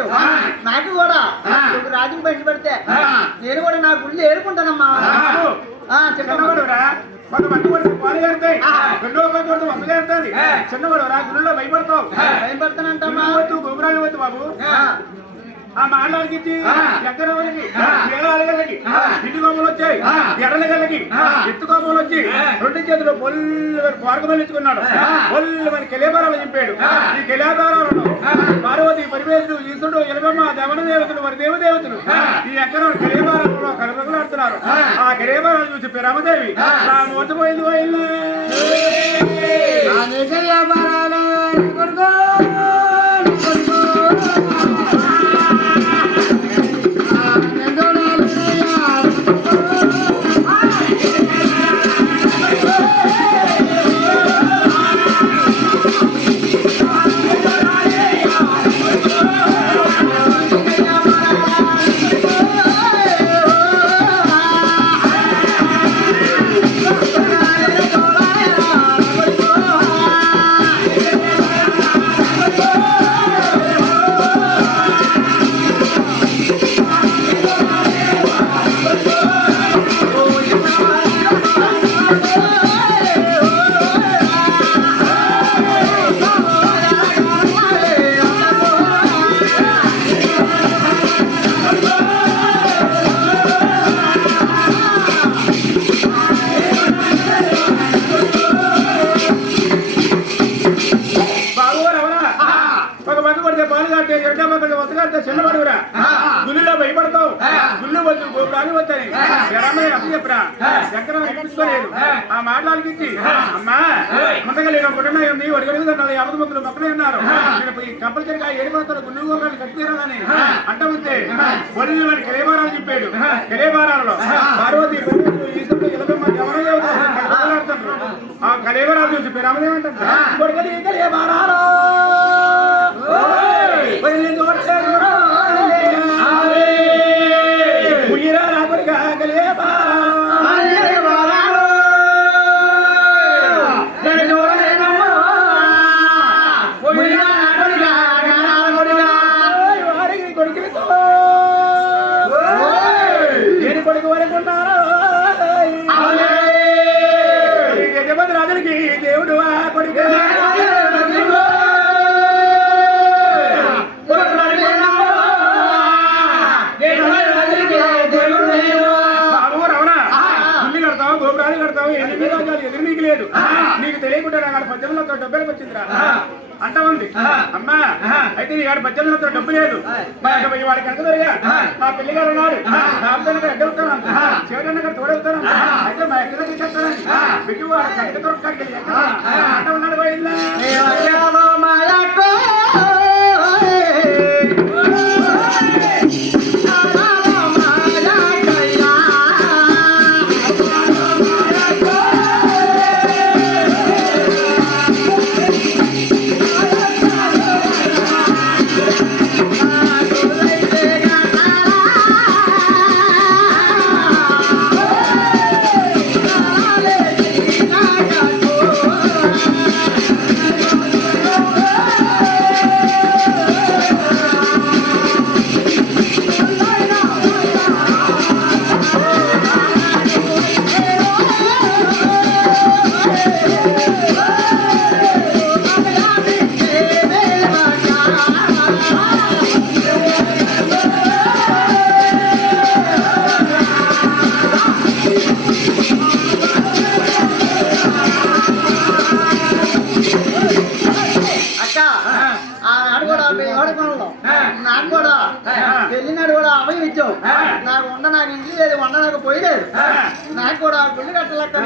పెట్టావు నాకు కూడా రాజుని బయట పెడితే నేను కూడా నా గుళ్ళు ఏరుకుంటానమ్మా. చెప్పరా కొంతమంది పాలు కడతాయి రెండో కొంత వసలు కడుతుంది చిన్నవాడు రా గుళ్ళో భయపడతావు భయపడతానంటమ్మా. గోపురాలు వద్దు బాబు ఆ మాటలకి ఎక్కడ వాళ్ళకి ఇంటి కోపలు వచ్చాయి ఎర్రల గల్లకి ఎత్తు కోపలు వచ్చి రెండు చేతులు పొల్లు ఇచ్చుకున్నాడు పొల్లు మన కెలేబారాలు చెప్పాడు. ఈ కెలేబారాలను పార్వతి పరివేశుడు ఈశ్వరుడు ఎలబమ్మ దమన దేవతలు మరి దేవదేవతలు ఈ ఎక్కడ కెలేబారాలలో కలకలాడుతున్నారు. ఆ కెలేబారాలు చూసి రమదేవి మోసపోయింది పోయింది చిన్నవాడురా గుళ్ళులో భయపడతావు గుళ్ళు వద్దు గోపురాలు వద్దని అప్పు చెప్పరా ఎక్కడ ఇప్పించుకోలేదు. ఆ మాటలకి అమ్మా ముందుగా నేను ఒకటి ఉంది ఒడిగడుగుతున్నారు 50 మందులు మొక్కలే ఉన్నారు కంపల్సరిగా 7 మందులు గుళ్ళు గోపురాలు కట్టిరాలని అంట ఉంటే ఒళ్ళు వాడి కెలేబారాలు చెప్పాడు. కెలేబారాలలో పార్వతి ఈశ్వరుడు ఎలబమ్మ గమనదేవతలు ఆ కలేబరాలు చూసి రామదేవంటారు కలేబారాలు రాజులకి దేవుడు కొడుకు గోపురాలు కడతావు ఎన్ని మీద ఎదురు నీకు లేదు నీకు తెలియకుండా నాకు 18 డబ్బులకు వచ్చిందిరా అంట ఉంది. అమ్మా అయితే ఈ గారు 18 డబ్బు లేదు వాడికి ఎంత దొరిగా మా పెళ్లి గారు ఉన్నాడు రామదన్న గారు ఎక్కడుతాను శివరన్న గారు తోడవుతాను అయితే మా ఎక్కడ తీసుకెళ్తానని బిడ్డు వాడు ఎక్కడ దొరకడానికి అంట ఉన్నాడు పోయిందా నాకు కూడా వెళ్ళినాడు కూడా అభయం ఇచ్చావు నాకు నాకు ఇంటి లేదు వండ నాకు పోయలేదు నాకు కూడా గుళ్ళు కట్టలేక